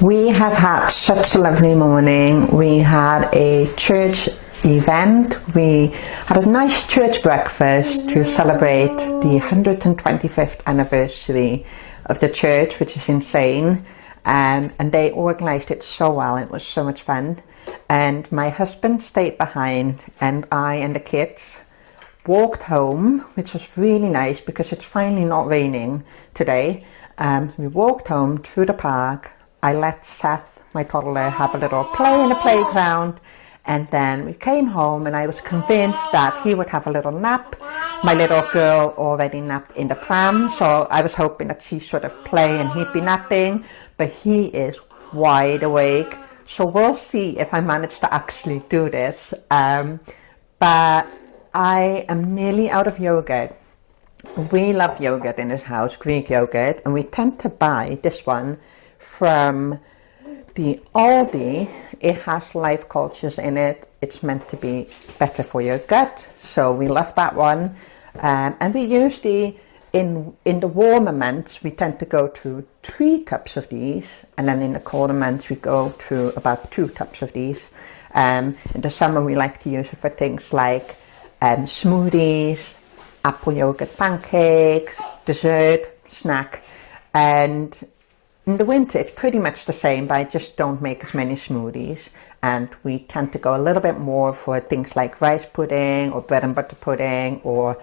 We have had such a lovely morning. We had a church event. We had a nice church breakfast to celebrate the 125th anniversary of the church, which is insane. And they organised it so well. It was so much fun. And my husband stayed behind, and I and the kids walked home, which was really nice because it's finally not raining today. We walked home through the park. I let Seth, my toddler, have a little play in the playground, and then we came home and I was convinced that he would have a little nap. My little girl already napped in the pram, so I was hoping that she sort of play and he'd be napping, but he is wide awake. So we'll see if I manage to actually do this. But I am nearly out of yogurt. We love yogurt in this house, Greek yogurt, and we tend to buy this one from the Aldi. It has live cultures in it. It's meant to be better for your gut, so we love that one. And we usually, in the warmer months, we tend to go through 3 tubs of these, and then in the colder months we go through about 2 tubs of these. In the summer we like to use it for things like smoothies, apple yogurt pancakes, dessert, snack, and in the winter it's pretty much the same, but I just don't make as many smoothies, and we tend to go a little bit more for things like rice pudding or bread and butter pudding or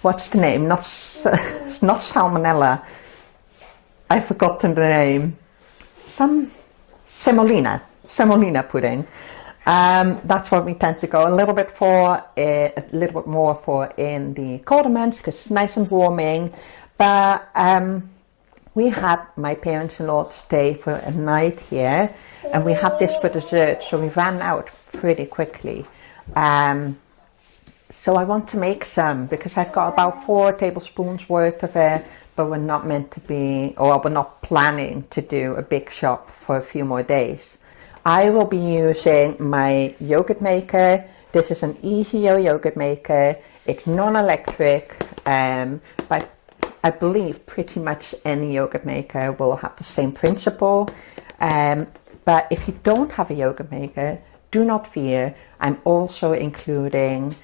what's the name? Not salmonella. I've forgotten the name. Semolina pudding. That's what we tend to go a little bit more for in the colder months because it's nice and warming. But we had my parents-in-law stay for a night here, and we had this for dessert, so we ran out pretty quickly. So I want to make some because I've got about 4 tablespoons worth of it, but we're not meant to be, or we're not planning to do a big shop for a few more days. I will be using my yogurt maker. This is an Easiyo yogurt maker. It's non-electric, but I believe pretty much any yogurt maker will have the same principle. But if you don't have a yogurt maker, do not fear. I'm also including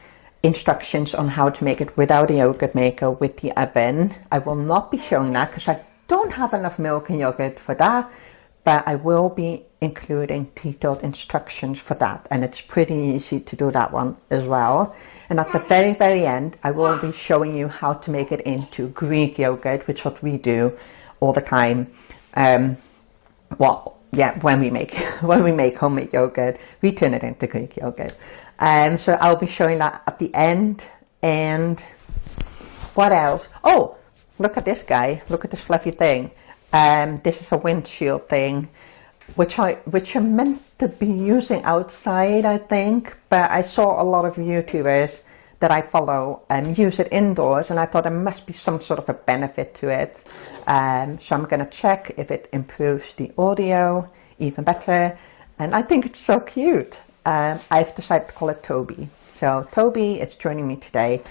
instructions on how to make it without a yogurt maker with the oven. I will not be showing that because I don't have enough milk and yogurt for that, but I will be including detailed instructions for that, and it's pretty easy to do that one as well. And at the very, very end, I will be showing you how to make it into Greek yogurt, which is what we do all the time. When we make homemade yogurt, we turn it into Greek yogurt. So I'll be showing that at the end. And what else? Oh, look at this guy. Look at this fluffy thing. This is a windshield thing, which I'm meant to be using outside, I think, but I saw a lot of YouTubers that I follow use it indoors, and I thought there must be some sort of a benefit to it. So I'm going to check if it improves the audio even better, and I think it's so cute. I've decided to call it Toby. So Toby is joining me today.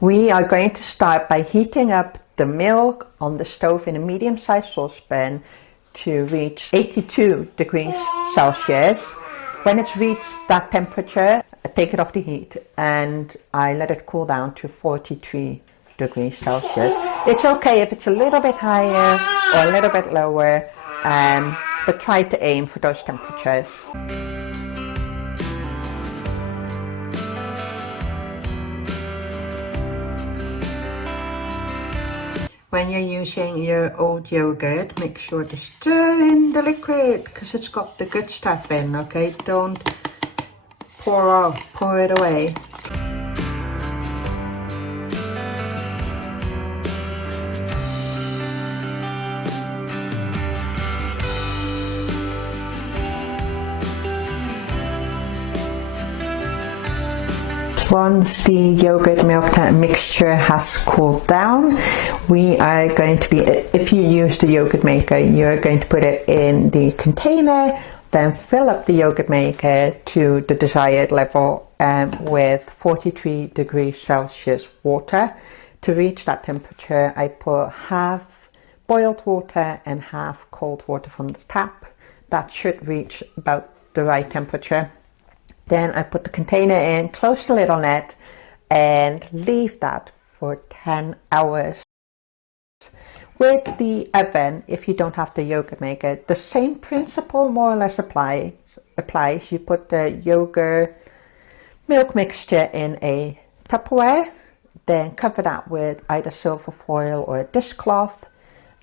We are going to start by heating up the milk on the stove in a medium-sized saucepan to reach 82 degrees Celsius. When it's reached that temperature, I take it off the heat and I let it cool down to 43 degrees Celsius. It's okay if it's a little bit higher or a little bit lower, but try to aim for those temperatures. When you're using your old yogurt, make sure to stir in the liquid because it's got the good stuff in, okay? Don't pour it away. Once the yogurt milk mixture has cooled down, we are going to be, if you use the yogurt maker, you're going to put it in the container, then fill up the yogurt maker to the desired level with 43 degrees Celsius water. To reach that temperature, I put half boiled water and half cold water from the tap. That should reach about the right temperature. Then I put the container in, close the lid on it, and leave that for 10 hours. With the oven, if you don't have the yogurt maker, the same principle more or less applies. You put the yogurt milk mixture in a Tupperware, then cover that with either silver foil or a dishcloth,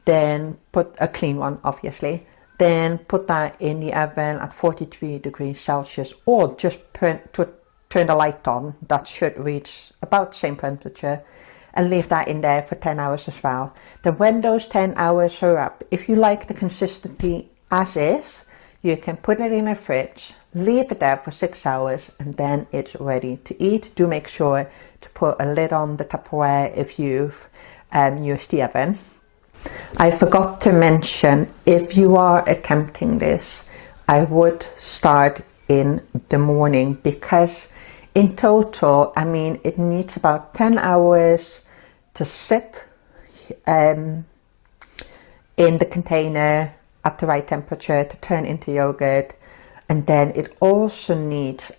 then put a clean one obviously, then put that in the oven at 43 degrees Celsius, or just turn the light on. That should reach about the same temperature, and leave that in there for 10 hours as well. Then when those 10 hours are up, if you like the consistency as is, you can put it in a fridge, leave it there for 6 hours, and then it's ready to eat. Do make sure to put a lid on the Tupperware if you've used the oven. I forgot to mention, if you are attempting this, I would start in the morning, because in total, I mean, it needs about 10 hours to sit in the container at the right temperature to turn into yogurt, and then it also needs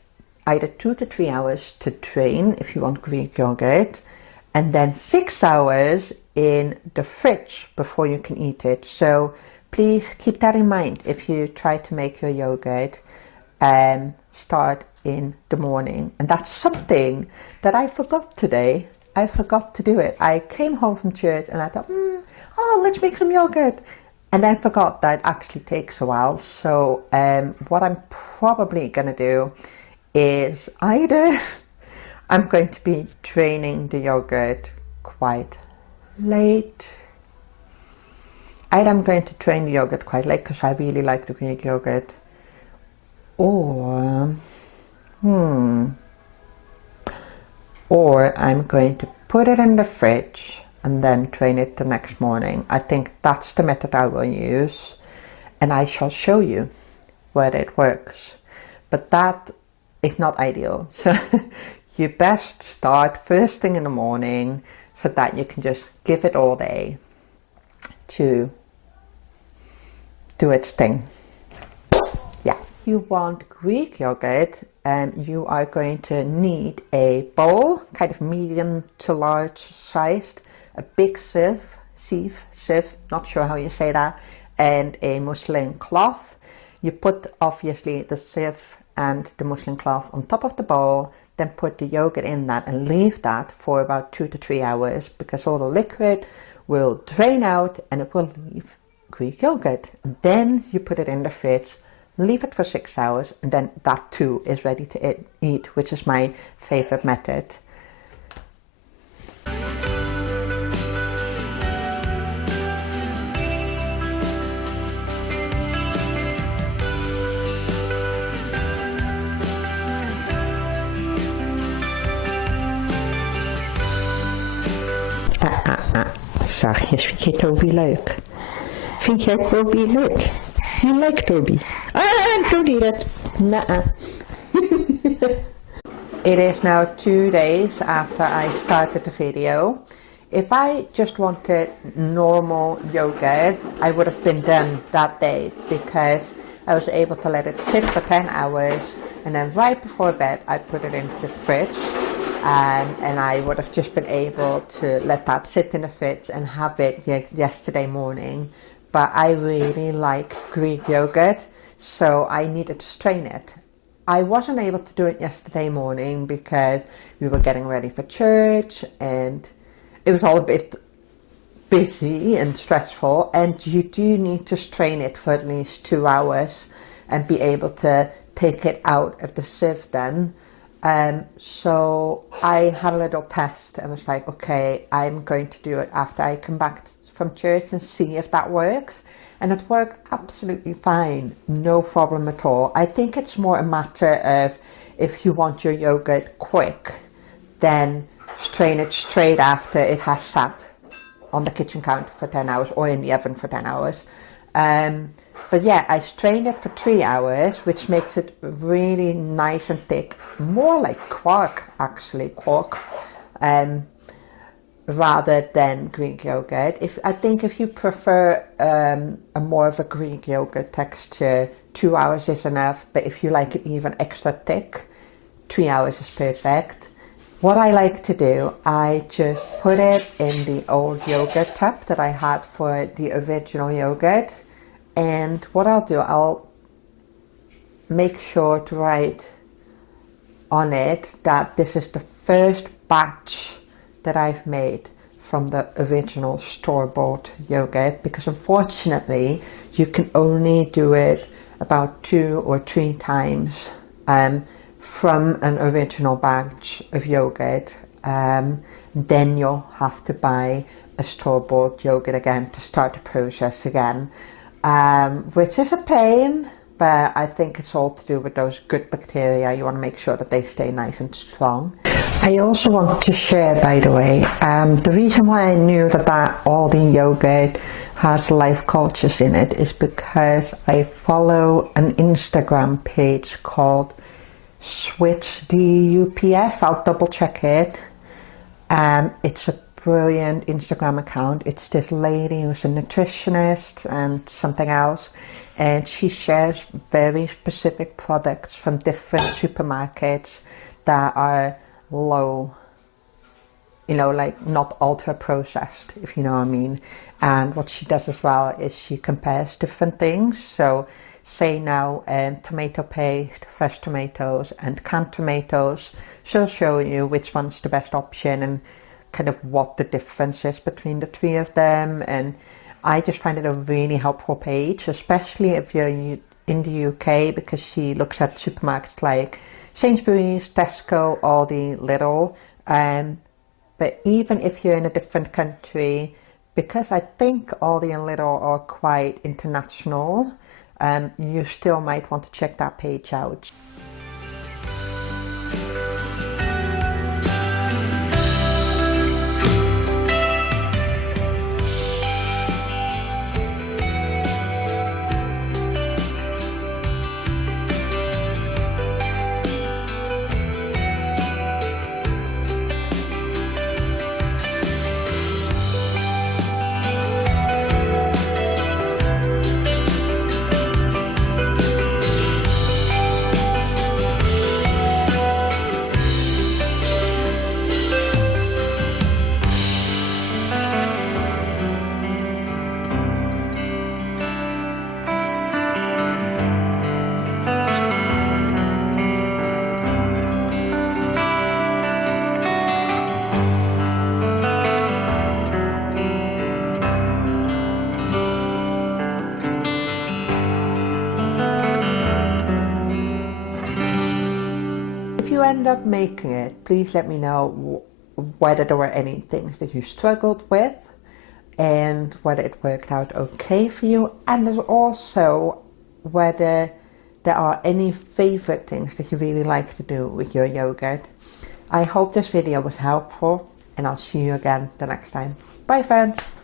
either 2 to 3 hours to drain if you want Greek yogurt, and then 6 hours in the fridge before you can eat it. So please keep that in mind if you try to make your yogurt. Start in the morning. And that's something that I forgot today. I forgot to do it. I came home from church and I thought, oh, let's make some yogurt. And I forgot that it actually takes a while. So what I'm probably going to do is either I'm going to be draining the yogurt quite late. Either I'm going to drain the yogurt quite late because I really like the Greek yogurt, or I'm going to put it in the fridge and then drain it the next morning. I think that's the method I will use, and I shall show you whether it works. But that is not ideal. So you best start first thing in the morning, so that you can just give it all day to do its thing. Yeah. You want Greek yogurt, and you are going to need a bowl, kind of medium to large sized, a big sieve, not sure how you say that, and a muslin cloth. You put obviously the sieve and the muslin cloth on top of the bowl, then put the yogurt in that and leave that for about 2 to 3 hours, because all the liquid will drain out and it will leave Greek yogurt. And then you put it in the fridge, leave it for 6 hours, and then that too is ready to eat, which is my favorite method. Zachtjes, vind je Toby leuk? Vind jij Toby leuk? You like Toby? Don't eat it. Nuh-uh. It is now 2 days after I started the video. If I just wanted normal yogurt, I would have been done that day, because I was able to let it sit for 10 hours, and then right before bed I put it into the fridge, and I would have just been able to let that sit in the fridge and have it yesterday morning. But I really like Greek yogurt, so I needed to strain it. I wasn't able to do it yesterday morning because we were getting ready for church and it was all a bit busy and stressful, and you do need to strain it for at least 2 hours and be able to take it out of the sieve then. So I had a little test and was like, okay, I'm going to do it after I come back from church and see if that works. And it worked absolutely fine, no problem at all. I think it's more a matter of, if you want your yogurt quick, then strain it straight after it has sat on the kitchen counter for 10 hours or in the oven for 10 hours. But yeah, I strained it for 3 hours, which makes it really nice and thick, more like quark actually, rather than Greek yogurt. I think if you prefer a more of a Greek yogurt texture, 2 hours is enough, but if you like it even extra thick, 3 hours is perfect. What I like to do, I just put it in the old yogurt tub that I had for the original yogurt, and what I'll do, I'll make sure to write on it that this is the first batch that I've made from the original store-bought yogurt, because unfortunately you can only do it about 2 or 3 times from an original batch of yogurt. Then you'll have to buy a store-bought yogurt again to start the process again, which is a pain, but I think it's all to do with those good bacteria. You want to make sure that they stay nice and strong. I also want to share, by the way, the reason why I knew that all the yogurt has live cultures in it is because I follow an Instagram page called Switch the UPF. I'll double check it. It's a brilliant Instagram account. It's this lady who's a nutritionist and something else, and she shares very specific products from different supermarkets that are low, you know, like not ultra processed, if you know what I mean. And what she does as well is she compares different things. So say now tomato paste, fresh tomatoes and canned tomatoes, she'll show you which one's the best option and kind of what the difference is between the 3 of them. And I just find it a really helpful page, especially if you're in the UK, because she looks at supermarkets like Sainsbury's, Tesco, Aldi, Lidl, but even if you're in a different country, because I think Aldi and Lidl are quite international, you still might want to check that page out. If you end up making it, please let me know whether there were any things that you struggled with and whether it worked out okay for you, and there's also whether there are any favorite things that you really like to do with your yogurt. I hope this video was helpful, and I'll see you again the next time. Bye friends!